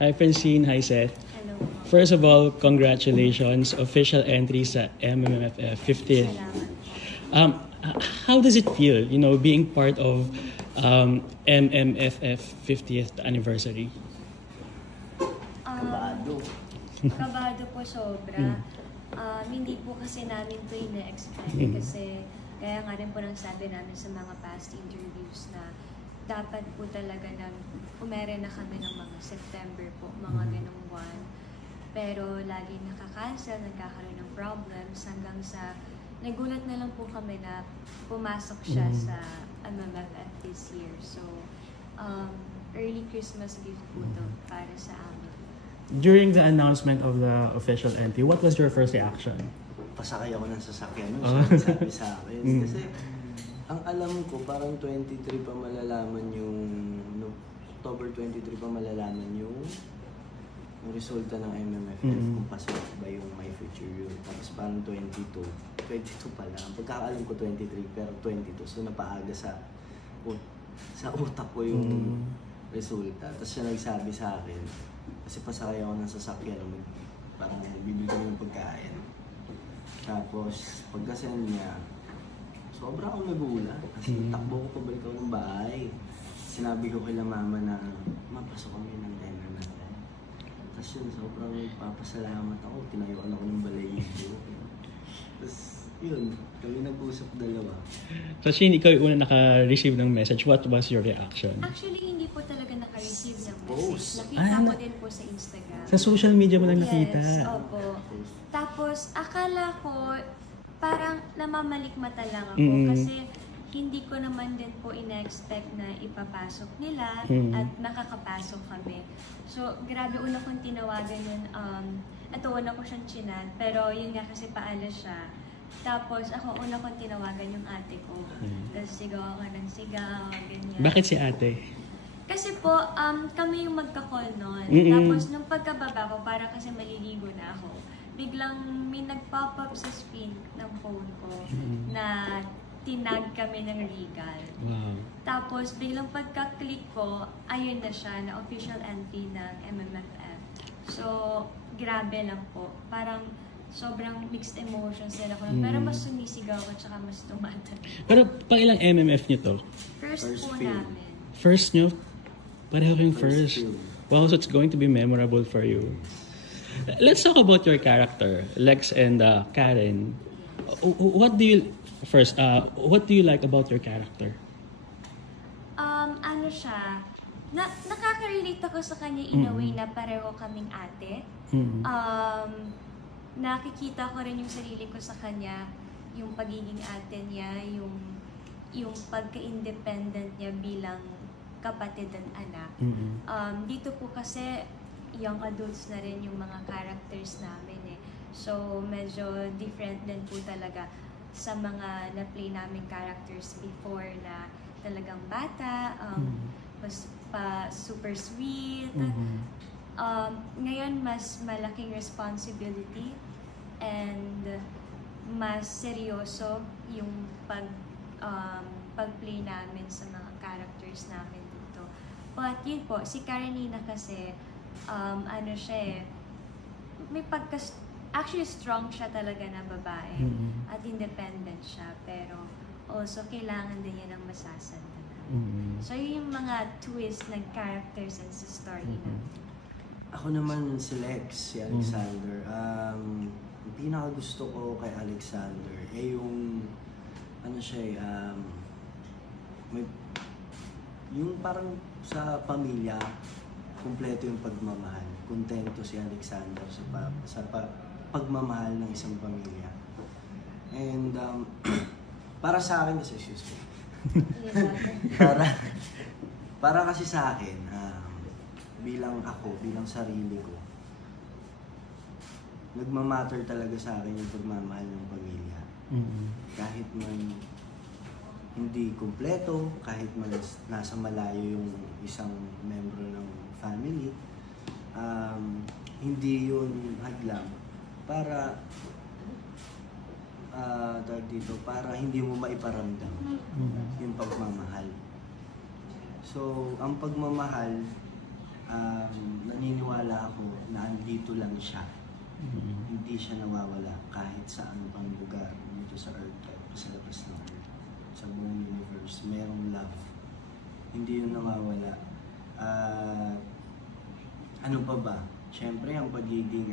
Hi Francine, hi Seth. Hello. First of all, congratulations. Official entry sa MMFF 50th. Salamat. How does it feel, being part of MMFF 50th anniversary? Kabado po sobra. Hindi po kasi namin ito ina-expect kasi kaya nga rin po nang sabi namin sa mga past interviews na dapat po talaga na umere na kami ng mga September po, mga ganong buwan. Pero lagi nakakancel, nagkakaroon ng problems hanggang sa nagulat na lang po kami na pumasok siya sa MMFF this year. So, early Christmas gift po to para sa amin. During the announcement of the official entry, what was your first reaction? Pasakay ako ng sasakyan nung sabi sa akin. Kasi ang alam ko, parang 23 pa malalaman October 23 pa malalaman yung resulta ng MMFF kung pasok ba yung My Future You. Tapos parang 22 pa lang. Pagkakaalam ko 23 pero 22. So napaaga sa utak ko yung resulta. Tapos siya nagsabi sa akin, kasi pasakay ako ng sasakyan, parang bibili ko ng pagkain. Tapos pagkasend niya, sobra akong nagulat. Kasi takbo ko pabalik ako ng bahay. Sinabi ko kay mama na mapasok kami ng MMFF. Tapos yun, sobrang papasalamat ako. Tinayuan ako ng balayibo. Tapos yun, kami nag-usap dalawa. So Shane, ikaw yung una naka-receive ng message. What was your reaction? Actually, hindi po talaga naka-receive ng Post. message. Nakita ko din po sa Instagram. Sa social media mo lang nakita? Yes, opo. Tapos, akala ko, parang namamalikmata lang ako kasi hindi ko naman din po ina-expect na ipapasok nila at nakakapasok kami. So, grabe, una kong tinawagan nun, una ko siyang chinan, pero yun nga kasi paalas siya. Tapos, una kong tinawagan yung ate ko. Tapos sigaw ako ng sigaw, ganyan. Bakit si ate? Kasi po, kami yung magka-call noon. Tapos, nung pagkababa ko, para kasi maliligo na ako, biglang may nag-pop up sa screen ng phone ko na tinag kami ng Regal. Wow. Tapos, biglang pagka-click ko, ayun na siya, na official entry ng MMFF. So, grabe lang po. Parang, sobrang mixed emotions din ako. Pero mas sumisigaw ko, tsaka mas tumata. Pero pang ilang MMF nyo to? First po film. namin. First nyo? Pareho kayong first. film. Wow, so it's going to be memorable for you. Let's talk about your character, Lex and Karen. What do you like about your character? Ano siya, nakaka-relate ako sa kanya in a way na pareho kaming ate. Nakikita ko rin yung sarili ko sa kanya, yung pagiging ate niya, yung pagka-independent niya bilang kapatid at anak. Dito po kasi young adults na rin yung mga characters namin eh. So medyo different din po talaga sa mga na-play namin characters before na talagang bata, mas pa super sweet. Ngayon mas malaking responsibility and mas seryoso yung pag-play namin sa mga characters namin dito. But yun po, si Karenina kasi ano siya may actually strong siya talaga na babae at independent siya, pero also kailangan din niya ng masasanda. So yun yung mga twist ng characters and sa story na. Ako naman si Lex, si Alexander. Yung pinakagusto ko kay Alexander yung yung parang sa pamilya, kumpleto yung pagmamahal. Kontento si Alexander sa pagmamahal ng isang pamilya. And para sa akin kasi, excuse me. para kasi sa akin, bilang sarili ko, nagmamatter talaga sa akin yung pagmamahal ng pamilya. Kahit man hindi kumpleto, kahit man nasa malayo yung isang membro ng family, hindi yun hadlang para para hindi mo maiparamdam yung pagmamahal. So, ang pagmamahal, naniniwala na andito lang siya. Hindi siya nawawala kahit sa ano pang lugar dito sa Earth, kahit sa labas ng Earth, sa buong universe, merong love. Hindi yun nawawala. Ano pa ba? Siyempre, ang pagiging,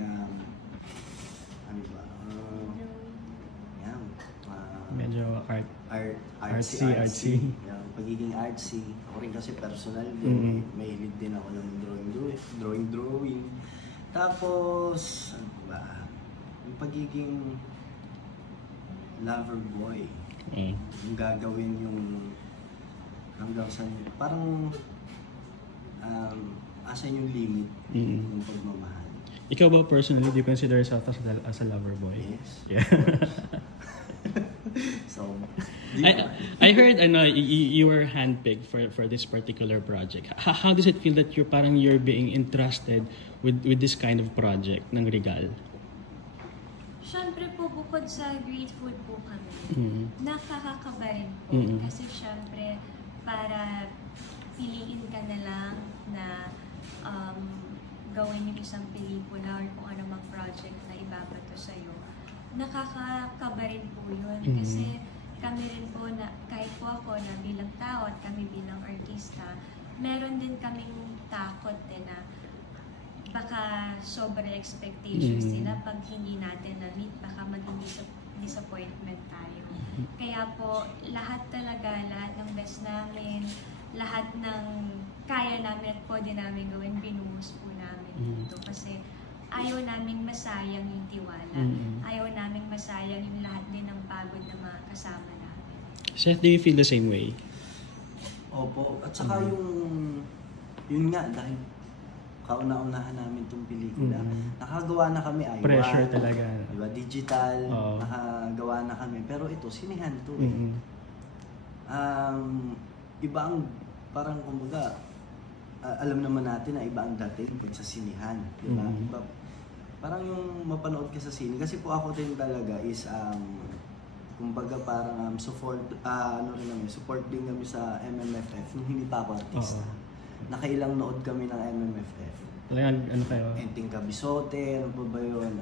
ano ba? Yan. Medyo artsy. Yan, pagiging artsy. Ako rin kasi personal din. Mahilig din ako ng drawing. Tapos, ano ba? Yung pagiging lover boy. Yung gagawin yung hanggang sa parang asan yung limit ng pagmamahal. Ikaw ba personally, do you consider yourself as a lover boy? Yes. Yeah. So, I heard you were handpicked for this particular project. How does it feel that you're being entrusted with this kind of project ng Regal? Siyempre po, bukod sa grateful po kami, nakakakaba rin po. Kasi siyempre, para piliin ka na lang na gawin yung isang pelikula or kung ano mang project na ibabato sa'yo, nakakakaba rin po yun. Kasi kami rin po, na, kahit po ako na bilang tao at kami bilang artista, meron din kaming takot na baka sobra expectations nila pag hindi natin na-meet, baka maging disappointment tayo. Kaya po, lahat ng best namin, lahat ng kaya namin at pwede namin gawin, binuhos po namin dito. Kasi ayaw naming masayang yung tiwala. Ayaw naming masayang yung lahat din ng pagod na mga kasama namin. Seth, do you feel the same way? Opo. At saka yun nga, dahil kauna-unahan namin itong pelikula. Nakagawa na kami iWan. Pressure talaga. Diba? Digital. Nakagawa na kami. Pero ito, sinihan to. Iba ang, parang kumbaga, alam naman natin na iba ang dating pag sa sinihan. Diba? Iba, parang yung mapanood ka sa sine. Kasi po ako din talaga is, kumbaga parang support din kami sa MMFF nung hindi pa ako artista. Nakailang nood kami ng MMFF. Talagang ano kayo? Enting Cabisote, ano pa ba yun?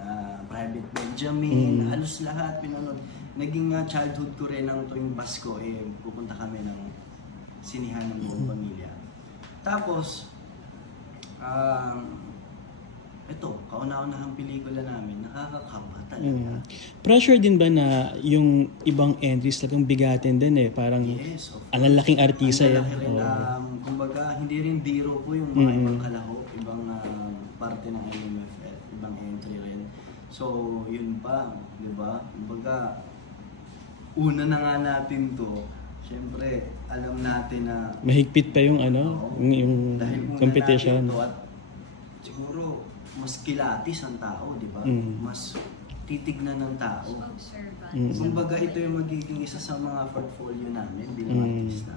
Private Benjamin, halos lahat pinanood. Naging childhood ko rin ng tuwing Pasko, pupunta kami ng sinihan ng buong pamilya. Tapos, ito, kauna-unahang pelikula namin, nakakakaba talaga. Pressure din ba na yung ibang entries talagang bigatin din Parang yes, ang lalaking artista yan. Kumbaga, hindi rin biro po yung mga ibang kalahok, ibang parte ng MMFF, ibang entry rin. So, yun pa, di ba? Kumbaga, una na nga natin to, syempre, alam natin na mahigpit pa yung yung competition. Dahil at siguro, mas kilatis ang tao, di ba? Mas titignan ng tao. Kumbaga, ito yung magiging isa sa mga portfolio namin bilang artista.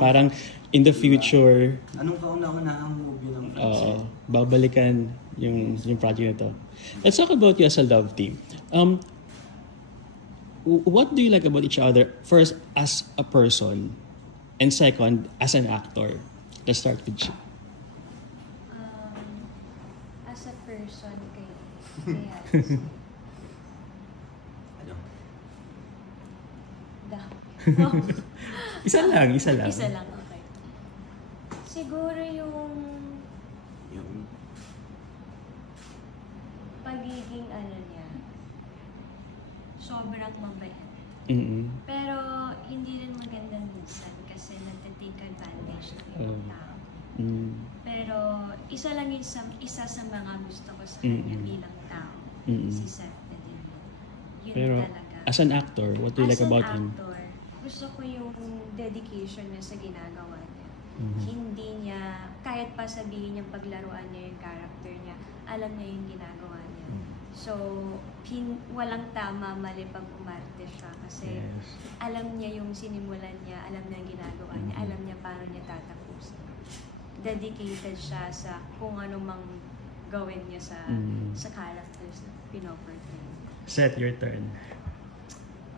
Parang in the future, anong kauna-unahang movie ng Francine? babalikan yung project na to. Let's talk about you as a love team. What do you like about each other? First, as a person, and second, as an actor. Let's start with you. As a person, kay Isa lang. Isa lang, okay. Siguro yung pagiging niya, sobrang mabait. Pero hindi rin maganda minsan kasi nagtitake advantage ng ibang tao. Pero isa sa mga gusto ko sa kanya bilang tao, si Seth na din. Yun Pero talaga. as an actor, what do you like about him? Gusto ko yung dedication niya sa ginagawa niya. Hindi niya, kahit pa sabihin niya paglaruan niya yung character niya, alam niya yung ginagawa niya. So, walang tama, mali pag umarte siya kasi alam niya yung sinimulan niya, alam niya yung ginagawa niya, alam niya paano niya tatapusin. Dedicated siya sa kung ano mang gawin niya sa characters na pinoportray. Set your turn.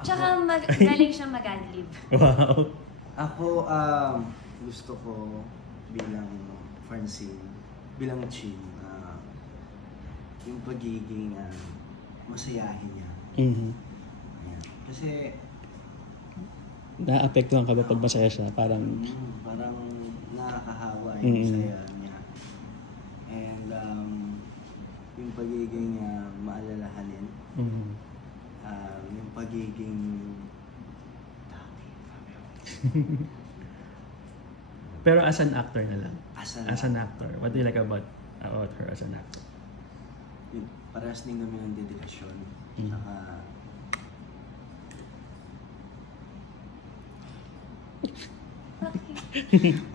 Tsaka galing siya mag-adlib. Wow. Ako, gusto ko bilang Francine, bilang Chin, yung pagiging masayahin niya. Mhm. Ayan. Kasi Naapektuhan ka ba pag masaya siya? Parang, parang nakakahawa yung saya niya. And yung pagiging maalalahanin, yung pagiging pero as an actor na lang. As an actor, what do you like about her as an actor? yun, parehas din kami ng dedikasyon. Saka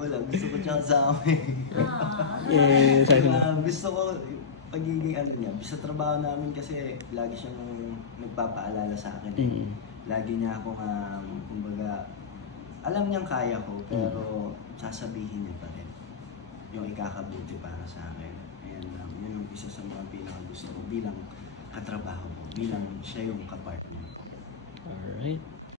wala, gusto ko siya kasama eh. Yes, I know. Gusto ko pagiging ano niya, sa trabaho namin kasi lagi siyang nagpapaalala sa akin. Lagi niya akong, kumbaga, alam niyang kaya ko, pero sasabihin niya pa rin yung ikakabuti para sa akin. And yun yung isa sa mga pinakagusto ko bilang katrabaho ko, bilang siya yung kapartner. Alright.